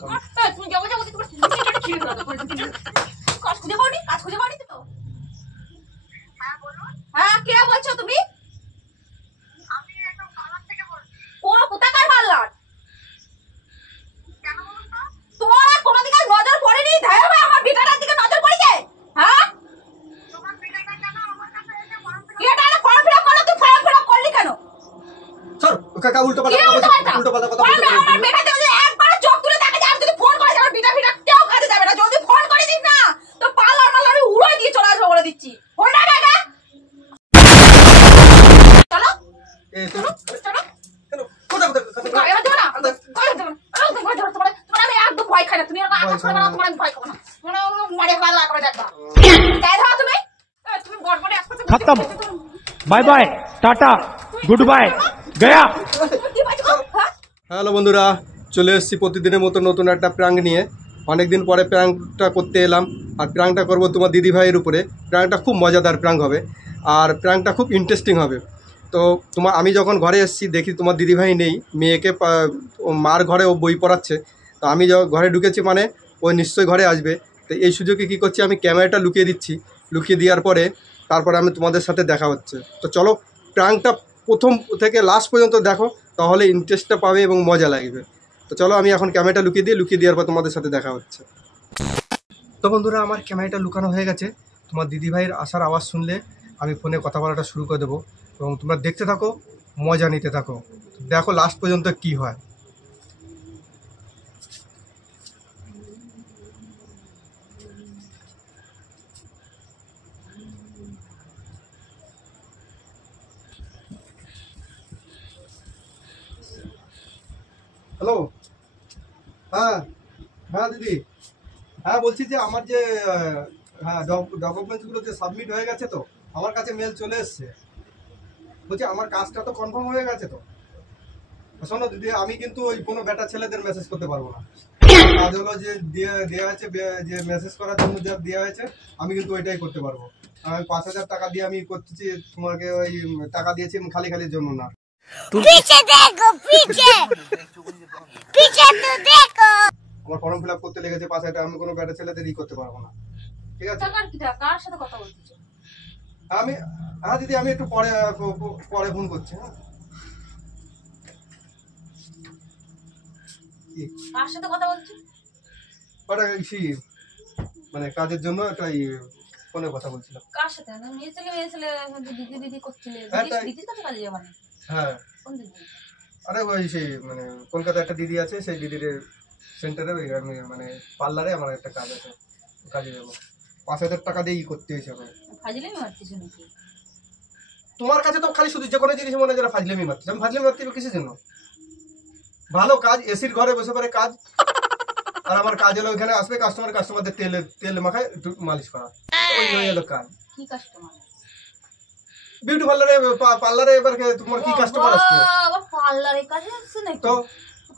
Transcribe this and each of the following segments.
যাবো তো তুমি যাবো যাবো তোমার ছিঁড়ে ফেলো তো কাজ খুঁজে পাওনি তো? হ্যাঁ বলুন। হ্যাঁ কে বলছো তুমি? আমি একদম পার্লার থেকে বলছি। কোথাকার পার্লার? কেন বলুন তো? তোমার কোনো দিকে নজর পড়েনি? ধায় ভাই আমার বেটাটার দিকে নজর পড়েছে? হ্যাঁ তোমার বেটাটা কেন আমার কাছে এসে ফর্ম ফিল আপ করলো? তুই ফর্ম ফিল আপ করলি কেন? স্যার কাকা উল্টো পাল্টা কথা বলছো। আমার বেটাতে যদি একবার চোখ তুলে দেখে যে আমি যদি ফোন করে যাবে বেটা কেউ কাজে যাবে না। যদি ফোন করে দিস না তো পার্লার মালার উড়াই দিয়ে চলে আসবো বলে দিচ্ছি। ফোন না কাকা চলো চলো চলো কেন কোথা এবার দেবো না তোমার আমি একদম ভয় খাই না। তুমি আমার আকাশ করে না তোমার আমি ভয় খাবো না। মারে ভালো একবার দেখবা তাই ধরো তুমি বড় আসতে खत्म bye bye tata goodbye गया। হ্যালো বন্ধুরা, চলে এসেছি প্রতিদিনের মতো নতুন একটা প্র্যাঙ্ক নিয়ে। অনেক দিন পরে প্র্যাঙ্কটা করতে এলাম। আর প্র্যাঙ্কটা করবো তোমার দিদিভাইয়ের উপরে। প্র্যাঙ্কটা খুব মজাদার প্র্যাঙ্ক হবে আর প্র্যাঙ্কটা খুব ইন্টারেস্টিং হবে। তো আমি যখন ঘরে এসেছি দেখি তোমার দিদিভাই নেই, মেয়েকে মার ঘরে ও বই পড়াচ্ছে। তো আমি ঘরে ঢুকেছি মানে ও নিশ্চয়ই ঘরে আসবে। তো এই সুযোগে কী করছি, আমি ক্যামেরাটা লুকিয়ে দিচ্ছি। লুকিয়ে দেওয়ার পরে তারপরে আমি তোমাদের সাথে দেখা হচ্ছে। তো চলো প্র্যাঙ্কটা প্রথম থেকে লাস্ট পর্যন্ত দেখো, তাহলে ইন্টারেস্টটা পাবে এবং মজা লাগবে। তো চলো আমি এখন ক্যামেরাটা লুকিয়ে দেওয়ার পর তোমাদের সাথে দেখা হচ্ছে। তো বন্ধুরা, আমার ক্যামেরাটা লুকানো হয়ে গেছে। তোমার দিদিভাইয়ের আসার আওয়াজ শুনলে আমি ফোনে কথা বলাটা শুরু করে দেবো এবং তোমরা দেখতে থাকো, মজা নিতে থাকো। দেখো লাস্ট পর্যন্ত কি হয়। হ্যালো, হ্যাঁ হ্যাঁ দিদি, হ্যাঁ বলছি যে আমার যে হ্যাঁ ডকুমেন্টসগুলো যে সাবমিট হয়ে গেছে, তো আমার কাছে মেল চলে এসছে। বলছি আমার কাজটা তো কনফার্ম হয়ে গেছে। তো শোনো দিদি, আমি কিন্তু ওই কোনো বেটা ছেলেদের মেসেজ করতে পারবো না। কাজ হলো যে দেওয়া হয়েছে, যে মেসেজ করার জন্য যা দেওয়া হয়েছে আমি কিন্তু ওইটাই করতে পারবো। আমি 5,000 টাকা দিয়ে আমি করতেছি, তোমাকে ওই টাকা দিয়েছি খালি খালির জন্য না। पीछे देखो पीछे पीछे तो देखो। আমার ফর্ম ফিল আপ করতে লেগেছে 5,000 টাকা। আমি কোনো বেটা ছেলেদেরই করতে পারবো না, ঠিক আছে? কার সাথে কথা বলছো? আমি হ্যাঁ দিদি, আমি একটু পরে ফোন করছি। হ্যাঁ কার সাথে কথা বলছো? ওটা মানে কাজের জন্য একটা ফোনে কথা বলছিলাম। কার সাথে? মেয়ে ছেলে দিদি করছিলে? দিদির কাছে কাজে যাবে না? হ্যাঁ, কোন দিদি? আরে ওই মানে কলকাতায় একটা দিদি আছে, সেই দিদির সেন্টারে আমি মানে পার্লারে আমার একটা কাজ আছে, কাজে যাবো। 5,000 টাকা দিয়েই করতে হয়েছে আমার। ফাজলামি মারছিস নাকি? তোমার কাছে তো খালি শুধু যে কোনো জিনিস মনে হয় যারা ফাজলামি মারছিস। আমি ফাজলামি মারতে কিসের জন্য? ভালো কাজ, এসির ঘরে বসে পড়ে কাজ। আর আমার কাজ হলো ওখানে আসবে কাস্টমারদের তেল মাখায় মালিশ করা। ওই হলো কাজ। কি কাস্টমার? বিউটি পার্লারে এবার তোমার কি কাস্টমার আসবে? আবার পার্লারে কাজে আসছে নাকি? তো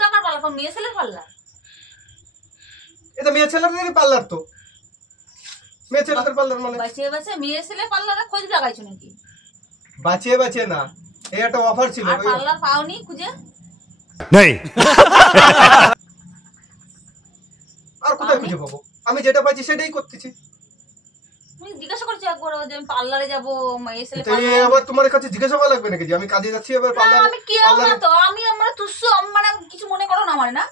টাকার পার্লার, মেয়ে ছেলের পার্লার? এটা মেয়ে ছেলেদেরই পার্লার। তো মেয়ে ছেলেদের পার্লার মানে বাঁচিয়ে মেয়ে ছেলে পার্লারে খোঁজ লাগাইছো নাকি? বাঁচিয়ে না, এই একটা অফার ছিল। পার্লার পাওনি খুঁজে? नहीं আর কোথায় খুঁজে পাবো? আমি যেটা পাচ্ছি সেটাই করতেছি। তুমি জিজ্ঞাসা করছো একবার যে আমি পার্লারে যাবো, মেয়ে ছেলে আবার তোমার কাছে জিজ্ঞাসা করা লাগবে নাকি যে আমি কাজে যাচ্ছি এবার পার্লারে? আমি কি আমরা তো আমি আমরা তুচ্ছ মানে কিছু মনে করো না আমার না।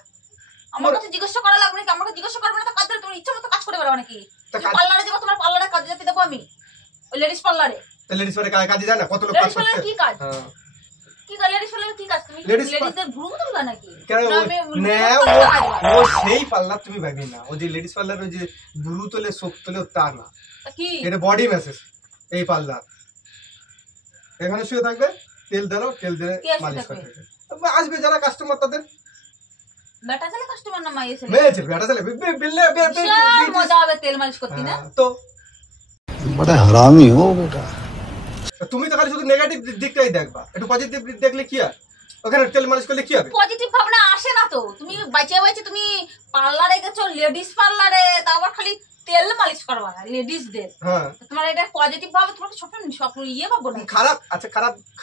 আমার কাছে জিজ্ঞাসা করা লাগবে নাকি? আমাকে জিজ্ঞাসা করবে না তো কাজ তোমার ইচ্ছা মতো কাজ করে বেড়াও নাকি? পার্লারে যাবো, তোমার পার্লারে কাজে যেতে দেবো আমি? ওই লেডিস পার্লারে? লেডিস পার্লারে কাজে যায় না? কত লোক কাজ করছে? কি কাজ? কি কাজ লেডিস পার্লারে? কি কাজ? তুমি লেডিসদের ভ্রু তুলবা নাকি? ও সেই পার্লার তুমি ভাবি না। ও যে লেডিস পার্লার ওই যে ভ্রু তোলে শোক তোলে তা না, কি এটা বডি ম্যাসেজ। এই পার্লার এখানে শুয়ে থাকবে, তেল দাও, তেল দিয়ে মালিশ করবে। আসবে যারা কাস্টমার তাদের। বেটা ছেলে কাস্টমার না মেয়ে ছেলে? মেয়ে ছেলে, বেটা ছেলে মজা হবে তেল মালিশ করতে না? তো बड़ा हरामी हो बेटा। তুমি তো খালি শুধু নেগেটিভ দিকটাই দেখবা, একটু পজিটিভ দিক দেখলে কি হয়? ওখানে তেল মালিশ করলে কি হবে? পজিটিভ ভাবনা আসে না তো। তুমি বাইচে তুমি পার্লারে গেছো, লেডিস পার্লারে, তারপর খালি তেল মালিশ করবা লেডিসদের। হ্যাঁ, তোমার এটা পজিটিভ ভাবে তোমার স্বপ্ন ইয়ে ভাবো না? খারাপ আচ্ছা,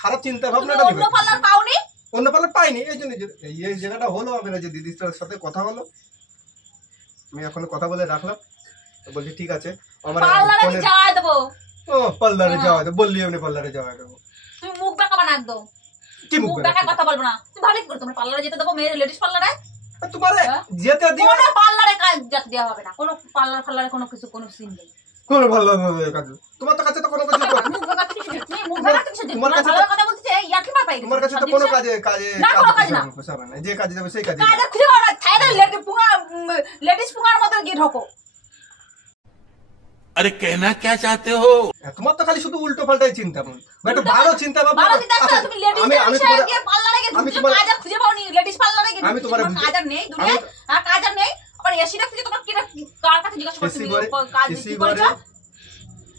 খারাপ চিন্তা ভাবনাটা অন্য পার্লার পাওনি? অন্য পার্লার পাইনি, এই জন্য এই জায়গাটা হলো। আমি যে দিদিটার সাথে কথা হলো, আমি এখন কথা বলে রাখলাম, তো বলছি ঠিক আছে আমার পার্লারে ফোনে যাওয়া দেবো। ও পার্লারে যাওয়া দেবো বললি, এমনি পার্লারে যাওয়া দেবো। তুমি মুখ বেঁকাবা না একদম, কি মুখ মুখ বেঁকায় কথা বলবো না। তুমি ভালো কি করে তোমার পার্লারে যেতে দেবো? মেয়ের লেডিস পার্লারে তোমার যেতে দিও কোনো পার্লারে কাজ যেতে দেওয়া হবে না, কোনো পার্লার ফার্লারে কোনো কিছু, কোনো সিন নেই। কোনো ভালো কাজ তোমার তো কাছে তো কোনো কাজ মুখ বেঁকাতে কিছু নেই, তুমি মুখ বেঁকাতে কিছু নেই। তোমার তোমার কাছে ভালো কথা বলতে চাই, ইয়ার্কি মার পাই গেছে। তোমার কাছে তো কোনো কাজে না, কোনো কাজ না। পোষাবে না, যে কাজে যাবে সেই কাজে কাজে খুঁজে পাও না, ছাইরে লেডিস পুঙ্গার মতো গিয়ে ঢোকো। अरे कहना क्या चाहते हो? তোমার তো খালি শুধু উল্টো পাল্টাই চিন্তা, একটু ভালো চিন্তা ভাবনা। ভালো চিন্তা করো, তুমি লেডিস আমি গিয়ে পার্লারে গিয়ে আমি তুমি কাজ আর খুঁজে পাওনি, লেডিস পার্লারে গিয়ে আমি তোমার কাজ আর নেই দুনিয়ায়, আর কাজ আর নেই। আবার এসিটা থেকে তোমার কি কার কাছে জিজ্ঞাসা করো তুমি কাজ কি করেছো?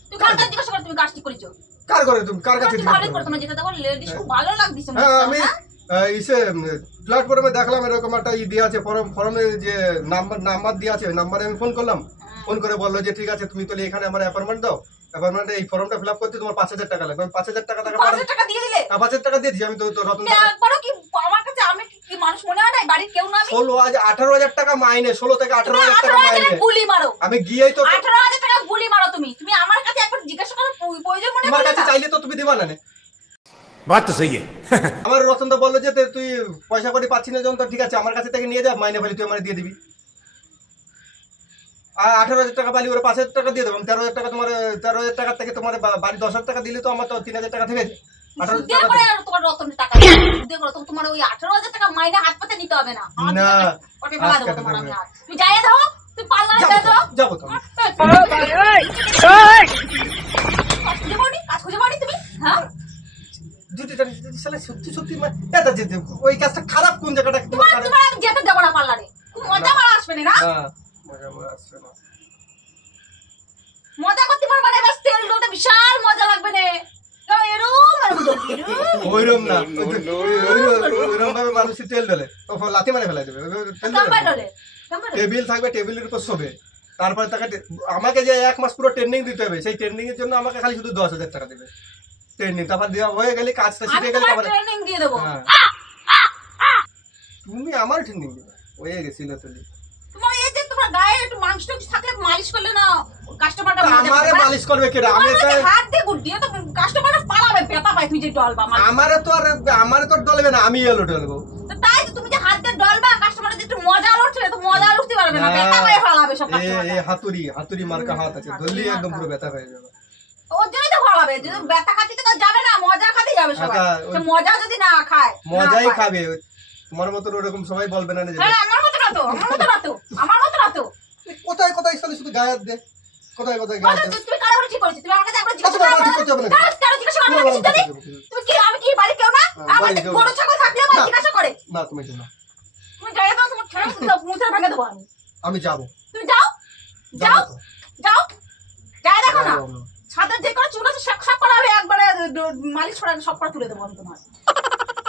তুমি কার কাছে জিজ্ঞাসা করো তুমি কাজ কি করেছো? কার করে তুমি কার কাছে তুমি ভালো করে তোমার যেতে দেখো লেডিস খুব ভালো লাগছে। হ্যাঁ আমি ইসে প্ল্যাটফর্মে দেখলাম এরকম একটা দিয়ে আছে, ফর্মে যে নাম্বার দিয়ে আছে, ওই নাম্বারে আমি ফোন করলাম। ফোন করে বললো যে ঠিক আছে তুমি তাহলে এখানে আমার অ্যাপয়েন্টমেন্ট দাও, অ্যাপয়েন্টমেন্টে এই ফর্মটা ফিল আপ করতে তোমার 5,000 টাকা লাগবে। আমি 5,000 টাকা 5,000 টাকা দিয়ে দিলে? 5,000 টাকা দিয়েছি আমি, তো রতন একবারও কি আমার কাছে আমি কি মানুষ মনে হয় না? বাড়ির কেউ না, আমি 18,000 টাকা মাইনে, 16 থেকে 18,000 টাকা 18,000 মাইনে। গুলি মারো, আমি গিয়েই তো 18,000 টাকা গুলি মারো। তুমি আমার কাছে একবার জিজ্ঞাসা করো প্রয়োজন মনে তোমার করো কাছে না? চাইলে তো তুমি দিবা না। बात तो सही है। আমার রতন তো বললো যে তুই পয়সা করে পাচ্ছি না যখন, তো ঠিক আছে আমার কাছে থেকে নিয়ে যা, মাইনে ফেলে তুই আমার দিয়ে দিবি। আর 18,000 টাকা পালি ওরা 5,000 টাকা দিয়ে দেবো। 13,000 টাকা তোমার 13,000 টাকা থেকে তোমার বাড়ি 10,000 টাকা দিলে তো আমার তো 3,000 টাকা থেকে যায়। 18,000 সুদে টাকা করে তোমার রতনের টাকা সুদে করে তোমার ওই 18,000 টাকা মাইনে হাত পাতে নিতে হবে না। আমার না, ওটা ফেলা হাত দেবো কাটে তোমার আমি দেবে। হাত। তুমি যাই দাও, তুমি পার্লারে যাই দাও। যাবো তো আমি। কাজ খুঁজে পাওনি? কাজ খুঁজে পাওনি তুমি? হ্যাঁ, সত্যি সত্যি এটা যেতে ওই কাজটা খারাপ কোন জায়গাটা তোমার তোমার তোমার আমি যেতে দেবো না পার্লারে। খুব মজা মারা আসবে না? হ্যাঁ মজা আসছে না। মজা করতে পারবে না, বাস তেল ডলতে বিশাল মজা লাগবে না। ওইরকম না, ওইরকম ভাবে মানুষের তেল ঢেলে তো লাথি মারে ফেলাই দেবে। টেবিল থাকবে, টেবিলের উপর শোবে, তারপরে তাকে আমাকে যে 1 মাস পুরো ট্রেনিং দিতে হবে, সেই ট্রেনিং এর জন্য আমাকে খালি শুধু 10,000 টাকা দেবে ট্রেনিং। তারপর দেওয়া হয়ে গেলে কাজটা আমি শিখে গেলে তোমার তারপরে ট্রেনিং দিয়ে দেবো। হ্যাঁ তুমি আমার ট্রেনিং দিবে। হয়ে গেছিল তুলি তোমার এই যে তোমার গায়ে একটু মাংস টাংস থাকলে মালিশ করলে না কাস্টমারটা আমারে মালিশ করবে কেডা? আমি তো হাত দিয়ে গুটিয়ে তো কাস্টমারটা পালাবে, ব্যথা পায়। তুমি যে ডলবা আমারে তো ডলবে না, আমি এলো ডলবো। তো তাই তো তুমি যে হাত দিয়ে ডলবা কাস্টমার যে একটু মজা উঠছে, তো মজা উঠতে পারবে না, ব্যথা পায় ফেলাবে সব কাস্টমার। এই হাতুড়ি মার্কা হাত আছে, ধরলি একদম পুরো ব্যথা হয়ে যাবে। ওর জন্যই তো ফেলাবে, যদি ব্যথা খাতে তো যাবে না, মজা খাতে যাবে সবাই। আচ্ছা, তো মজা যদি না খায়, মজাই না পায়। খাবে। তোমার মতো ওরকম সবাই বলবে না যে হ্যাঁ, আমার মতো না তো, আমার মতো না তো, আমার মতো না তো। কোথায় কোথায় সালে শুধু গায়ে হাত দে, কোথায় কোথায় গায়ে হাত দে। তুমি কারো ঠিক করেছো? তুমি আমাকে একবার জিজ্ঞাসা তোমার করো। ঠিক করতে হবে না। কারো জিজ্ঞাসা করো না কিছু জানি? তুমি কি আমি কি বাড়ি কেউ না? আমার বাড়ির কেউ না। গরু ছাগল থাকলে আমার না। জিজ্ঞাসা করে। না তুমি যাও না, তুমি যাই দাও, তোমার ঠ্যাং মুখে ভেঙে দেবো আমি। আমি যাবো। তুমি যাও, যাও, যাবো তো। যাও, যাই দেখো না। যাবো না। ছাদের যে কোনো চুল আছে সব করা হবে, একবারে মালিশ করে সব করা তুলে দেবো আমি তোমার।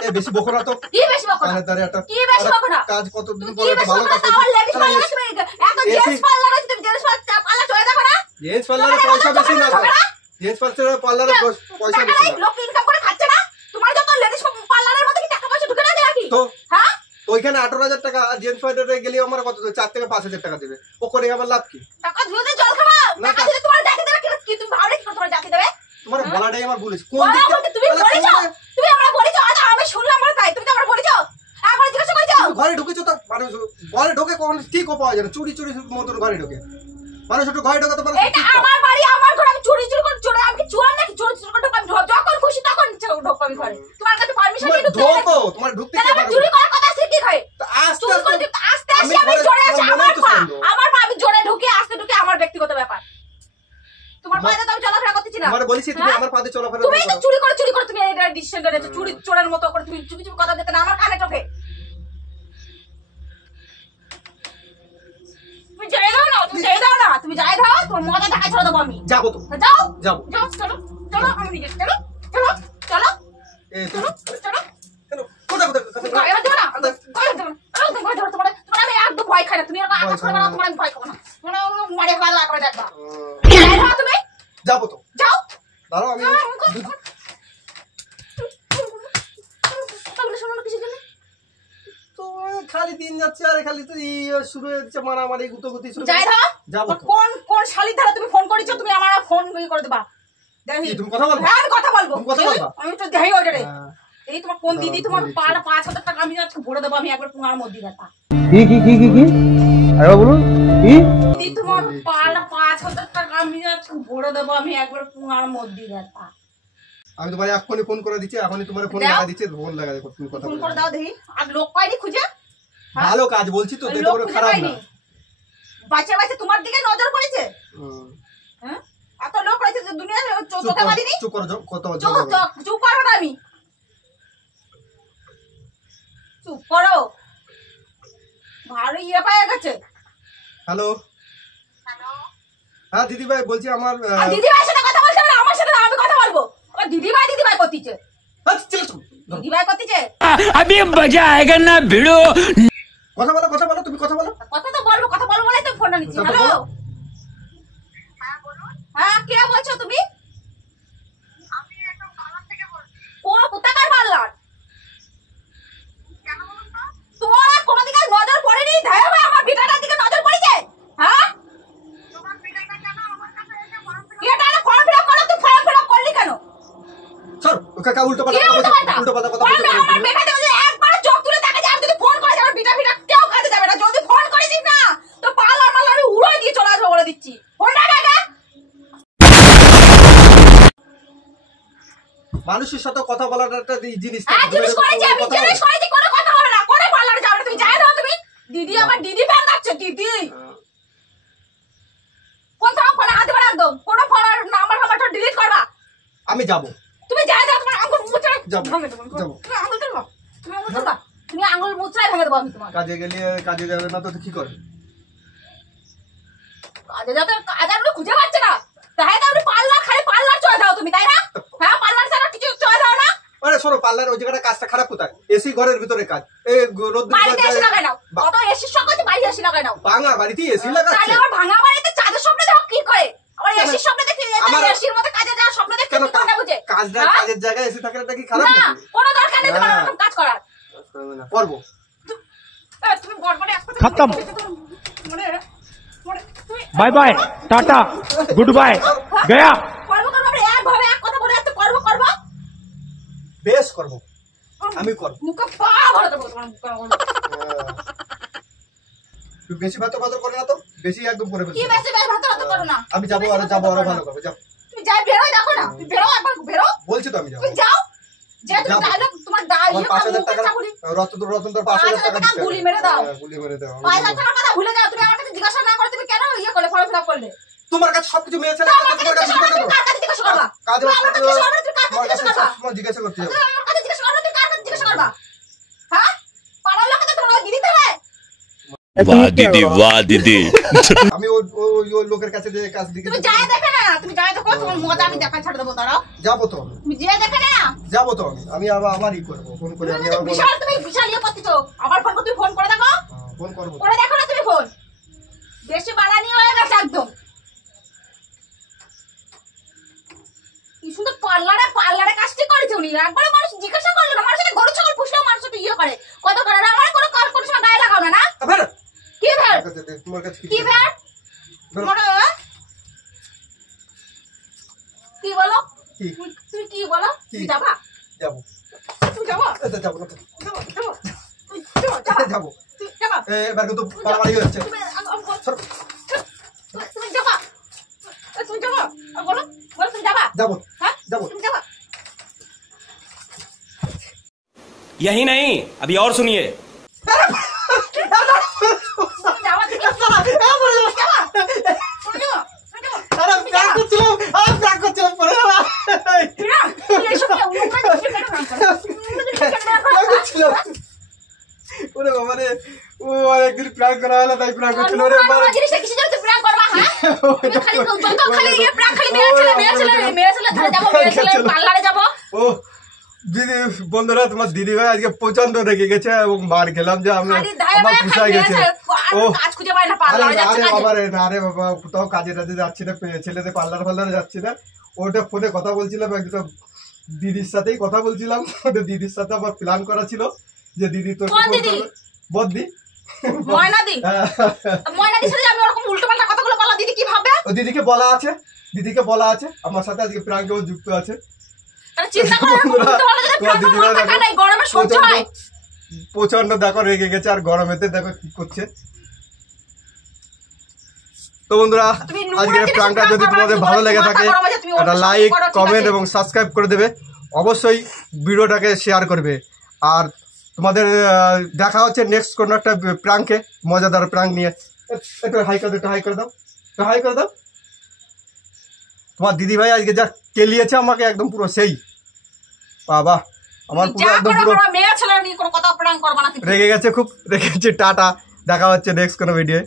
এ বেশি বকো না তো। কি বেশি বকো না? কানে তারে একটা কি বেশি বকো না? কাজ কতদিন তুমি পরে কি একটা বেশি ভালো বকো না? কাজ আমার লেডিস পার্লার তুমি এত জেন্টস পার্লার আছে, তুমি জেন্টস পার্লার চলে দেখো না? জেন্টস পার্লারে পয়সা বেশি না। জেন্টস পার্লারে পয়সা টাকা বেশি নাই, না। লোক ইনকাম করে খাচ্ছে না? তোমার যত লেডিস পার্লারের মধ্যে কি টাকা পয়সা ঢুকে না যায় নাকি? তো হ্যাঁ, তো ওইখানে 18,000 টাকা, জেন্টস পার্লারে গেলে আমার কত 4 থেকে 5,000 টাকা দেবে। ও করে আমার লাভ কি? টাকা ধুয়ে জল খাবা, না, টাকা দিলে তোমার জাতি দেবে কি? তুমি ভাবলে কি করে তোমার জাতি দেবে? তোমার বলাটাই আমার ভুল হয়েছে। কোন বলা দিক বলতে তুমি তাহলে বলেছ, কোন- তুমি আমরা বলেছ, আজ আমি শুনলাম আমার তাই, তুমি তো আমরা বলেছ, একবার জিজ্ঞাসা করেছ। ঘরে ঢুকেছো তো মানুষ ঘরে ঢোকে কখন ঠিক পাওয়া যায় না, চুরি মতন ঘরে ঢোকে মানুষ, একটু ঘরে ঢোকে তো মানুষ এটা ঠিক পায়। আমার বাড়ি, আমার ঘর, আমি চুরি করে চোর, আমি কি চোর নাকি? চুরি করে ঢোক, আমি যখন খুশি তখন ঢোক আমি ঘরে। তোমার কাছে পারমিশন তোমার নিয়ে ঢুকতে হবে ঢোকো, নাকি? তোমার ঢুকতে তাহলে কে আমার পারবে? চুরি করার কথা আছে কি হয়? তো আস্তে চুরি করে আস্তে আস্তে আসি, আমি ঘরে- জোরে আসি, আমার আমার মনেই তো পা, সন্দেহ। আমার পা, আমি জোরে ঢুকে আস্তে ঢুকে আমার ব্যক্তিগত ব্যাপার। তোমার পায়ে তো আমি চলাফেরা করতেছি না। তোমার বলেছি তুমি হ্যাঁ? আমার পাতে চলাফেরা তুমি তো করো। চুরি করে তুমি এই ডিসিশন নিয়েছো, চুরি চোরের মতো করে তুমি চুপি চুপি কথা দিতে না আমার কানে টোকে। তুমি যাই দাও না, তুমি যাই দাও না, তুমি যাই দাও, তোমার মজা দেখাই ছেড়ে দেবো আমি। যাবো তো, যাও, যাবো। যাও, চলো, চলো, আমি নিয়ে যাচ্ছি, চলো, চলো, চলো, তুমি চলো। কেন কোথায় কোথায় এবার দেবো না, ঘরে দেবো না, ঘরে দেবো না, তোমার আমি একদম ভয় খাই না, তুমি আমার আকাশ করে না, তোমার আমি ভয় খাবো না, তোমার মারে ভালো করে দেখবা। যাই দাও তুমি, যাবো তো, যাও। দাঁড়াও আমি তাহলে শোনো না কিছু জানে? তো খারাপ খালি দিন যাচ্ছে আর খালি তো শুরু হয়ে যাচ্ছে মারামারি গুতোগুতি শুরু। যাই ধর যাবো তো। কোন কোন শালির ধারা তুমি ফোন করেছো, তুমি আমার ফোন করে দেবা। দেখি কি, তুমি কথা বলবে? হ্যাঁ আমি কথা বলবো। তুমি কথা বলবা? আমি তো দেখাই ওইটা রে। হ্যাঁ। এই তোমার কোন দিদি তোমার দাঁড়াও, পাড়া 5,000 টাকা আমি আজকে ভরে দেবো, আমি একবার পুঙ্গার মধ্যে ব্যথা। কি আরে বলুন কি দিদি তোমার পাড়া 5,000 টাকা আমি আজকে ভরে দেবো, আমি একবার পুঙ্গার মধ্যে ব্যথা। আমি তোমার এখনই ফোন করে দিচ্ছি, এখনই তোমার ফোন দাও। লাগা দিচ্ছি, ফোন লাগা দেখো তুমি কথা ফোন বলো। করে দাও দেখি। আর লোক পাইনি খুঁজে? হ্যাঁ? ভালো কাজ বলছি তো, ওই এটা লোক বড় খুঁজে খারাপ পাইনি। না। বাচ্চা বাচ্চা তোমার দিকে নজর পড়েছে? হুম। হ্যাঁ? এত লোক রয়েছে যে দুনিয়ায় চুপ চোখে করো, বাঁধিনি। চুপ করো, কত চুপ করো না আমি। চুপ করো। ভালো ইয়ে পায়ে গেছে। হ্যালো হ্যাঁ দিদি ভাই বলছি আমার আর দিদি ভাইয়ের সাথে কথা বলতে হবে না, আমার সাথে না, আমি কথা বলবো। আমার দিদি ভাই করতিছে। দিদি ভাই করতিছে। अभी मजा आएगा ना भिड़ो কথা বলো তুমি কথা বলো। কথা বলবো বলেই তো ফোনটা নিচ্ছি। কথা হ্যালো। বলো। হ্যাঁ কে বলছো তুমি? আমি একদম পার্লার থেকে বলছি। কোথাকার পার্লার? কেন বলুন তো? তোমার কোন দিকে নজর পড়েনি? ধায় ভাই আমার বিটাটার দিকে নজর পড়েছে? হ্যাঁ? তোমার বিটাটা কেন আমার কাছে এসে ফর্ম ফিল আপ করো? তুই ফর্ম ফিল আপ করলি কেন? স্যার কাকা উল্টো পাল্টা কি কথা উল্টোপাল্টা? উল্টো পাল্টা কথা বলবে আমার বেটাতে যদি একবার চোখ তুলে তাকে যে আমি যদি ফোন করে যাবে বিটা কেউ কাজে যাবে না। যদি ফোন করেছিস না তো পার্লার আমি উড়াই দিয়ে চলে আসবো বলে দিচ্ছি। ফোনটা কাকা মানুষের সাথে কথা বলার একটা জিনিস হ্যাঁ জিনিস করেছি, আমি জিনিস করেছি, কোনো কথা হবে না, কোনো পার্লারে যাবে না। তুমি যাই দাও তুমি। দিদি আমার দিদি ফ্যান যাচ্ছে দিদি। ফোন থাম, ফোনে হাতে বাড়া একদম। কোনো ফোন আর নাম্বার ফাম্বার ডিলিট করবা। আমি যাব তুমি যাই দাও, তোমার আঙ্গুল মুচড়াই যাবো, ভেঙে দেবো। যাবো। তুমি আঙ্গুল তুলবা, তুমি আঙ্গুল তুলবা, তুমি আঙ্গুল মুচড়াই ভেঙে দেবো আমি তোমার। কাজে গেলে কাজে যাবে না তো কি করবে? কাজে যাতে কাজ আপনি খুঁজে পাচ্ছে না, তাই তো আপনি পার্লার খালি পার্লার চলে যাও তুমি, তাই না? হ্যাঁ পার্লার ছাড়া কিছু চলে যাও না। আরে শোনো পার্লার ওই জায়গাটা কাজটা খারাপ কোথায়? এসি ঘরের ভিতরে কাজ, এই রোদ্দুর বাড়িতে এসে লাগাই নাও, অত এসির সঙ্গে বাড়ি এসে লাগাই নাও। ভাঙা বাড়িতে এসি তাহলে লাগাচ্ছে আমার ভাঙা বাড়িতে চাঁদের স্বপ্ন দেখো কি করে? আমার কেন? এসির স্বপ্ন দেখি, আমার- এসির মধ্যে কাজে যাওয়ার স্বপ্ন দেখি কেন কি করে বুঝে? কাজটা হ্যাঁ? কাজের জায়গায় এসি থাকলে এটা কি খারাপ না নাকি? কোনো দরকার নেই তোমার হ্যাঁ। এরকম কাজ করার। করবো তুমি গড়বড়ে এক কথা খতম। মনে মনে তুমি bye bye tata goodbye गया করবো আমরা একভাবে এক কথা বলে এত করবো বেশ করবো আমি করবো মুখে পা ভরে দেবো তোমার মুখে। তুই বেশি ভাত করে না তো, বেশি একদম করে কি ফেলছিস। বেশি বেশি ভাত করো না। আমি যাবো আরো ভালো করবো যাও তুমি যাই বেরোই দেখো না, তুমি বেরো একবার বেরো, বলছি তো আমি যাবো তুমি যাও। যে তুমি যাবো। ডায়লগ তোমার আমার 5,000 টাকা গুলি রতন তোর 5,000 টাকা 5,000 টাকা গুলি মেরে দাও। গুলি মেরে দাও 5,000 টাকার কথা ভুলে যাও। তুমি আমার কাছে জিজ্ঞাসা না করে তুমি কেন ইয়ে করলে ফর্ম ফিল আপ করলে? তোমার কাছে সবকিছু মেয়ে ছেলে আমার কাছে তোমার কাছে জিজ্ঞাসা জিজ্ঞাসা করো, কার কাছে জিজ্ঞাসা করবা? কাজ তুমি আমার কাছে জিজ্ঞাসা করো, তুমি কার তোমার কাছে কাছে জিজ্ঞাসা করবা? সবসময় জিজ্ঞাসা করতে তুমি হবে আমার কাছে জিজ্ঞাসা করো, তুমি কার কাছে জিজ্ঞাসা করবা? হ্যাঁ পাড়ার লোকে তো তোমার দিদি দেবে। वाह दीदी আমি ওই লোকের কাছে যে কাজ দিকে তুমি যাই দেখে না, তুমি যাই দেখো, তোমার মজা আমি দেখা ছাড় দেবো। দাঁড়াও, যাবো তো আমি তুমি যাই দেখে না। যাবো তো আমি আমারই করবো ফোন করে আমি আবার বলবো তুমি বিশাল ইয়ে করতেছো। আমার ফোন তুমি ফোন করে দেখো, ফোন করবো করে দেখো না তুমি ফোন। বেশি বাড়ানি হয়ে গেছে একদম। কি সুন্দর পার্লারে কাজটি করেছে উনি। একবারে মানুষ জিজ্ঞাসা করলো না, মানুষ সাথে গরু ছাগল পুষলেও মানুষ সাথে ইয়ে করে, কত করে না। আমার কোনো সময় গায়ে লাগাও না। না আবার কি ভেড় তোমার কাছে কি ভেড় তোমার কি বলো? কি? তুমি কি বলো? কি? তুমি যাবা? যাবো তুমি যাবা? যাবো না যাবো তুমি যাবা? যাবো তুমি যাবা? এবার কিন্তু বাড়াবাড়ি হচ্ছে তুমি তুমি যাবা? তুমি যাবা? বলো বলো তুমি যাবা? যাবো হ্যাঁ যাবো তুমি যাবা? यही नहीं अभी और सुनिए তুমি যাবা? তুমি যাবা? তুমি যাবা? তুমি যাবা? আরে প্র্যাঙ্ক করছিলাম পরে না, তুমি এসব নিয়ে উনুন করে দিচ্ছি কেন রাম করো? প্র্যাঙ্ক করছিলাম ওরে বাবা রে ও একদিন প্র্যাঙ্ক করা হলো তাই প্র্যাঙ্ক করছিল ওরে বাবা জিনিসটা কিসের জন্য তুমি প্র্যাঙ্ক করবা? হ্যাঁ তুমি খালি যত খালি ইয়ে প্র্যাঙ্ক খালি মেয়ে ছেলে ধরে যাবো, মেয়ে ছেলে পার্লারে যাবো। ও দিদি বন্ধুরা তোমার দিদি ভাই আজকে প্রচন্ড রেগে গেছে এবং মার খেলাম যে আমি খালি দায় আমার বায় পুষায় খালি গেছে মেয়ে ও কাজ খুঁজে পায় না, পার্লারে যাচ্ছে আরে কাজে। বাবা রে না রে বাবা কোথাও কাজে টাজে যাচ্ছি না ছেলেদের পার্লারে যাচ্ছি না ওটা ফোনে কথা বলছিলাম একদম দিদির সাথেই কথা বলছিলাম ওটা দিদির সাথে আমার প্ল্যান করা ছিল যে দিদি তোর কোন দিদি? বদ্দি ময়নাদি ময়নাদির সাথে যে আমি ওরকম উল্টোপাল্টা কথাগুলো বলা দিদি কি ভাবে? ও দিদিকে বলা আছে আমার সাথে আজকে প্রাঙ্কেও যুক্ত আছে। তাহলে চিন্তা করো উল্টোপাল্টা যদি তোমার দিদিভাই প্রাণ দেখো, নাই গরমে সহ্য হয়। প্রচন্ড দেখো রেগে গেছে আর গরমেতে দেখো কি করছে। তো বন্ধুরা তুমি নোংরা আজকের জিনিস প্রাঙ্কটা যদি প্রাঙ্ক তোমাদের করো, ভালো তুমি লেগে মাথা থাকে গরম হয়ে যায়, তুমি একটা অন্য লাইক করো, ঠিক কমেন্ট আছে? এবং সাবস্ক্রাইব করে দেবে, অবশ্যই ভিডিওটাকে শেয়ার করবে। আর তোমাদের দেখা হচ্ছে নেক্সট কোনো একটা প্রাঙ্কে, মজাদার প্রাঙ্ক নিয়ে। একটু হাই করে দাও, একটু হাই করে দাও, একটু হাই করে দাও। তোমার দিদিভাই আজকে যা কেলিয়েছে আমাকে একদম পুরো সেই বাবা, আমার পুরো যা একদম করো পুরো করো, মেয়ে ছেলে নিয়ে কোনো কথা প্রাঙ্ক করবা না কিন্তু। রেগে গেছে, খুব রেগে গেছে। টাটা, দেখা হচ্ছে নেক্সট কোনো ভিডিও।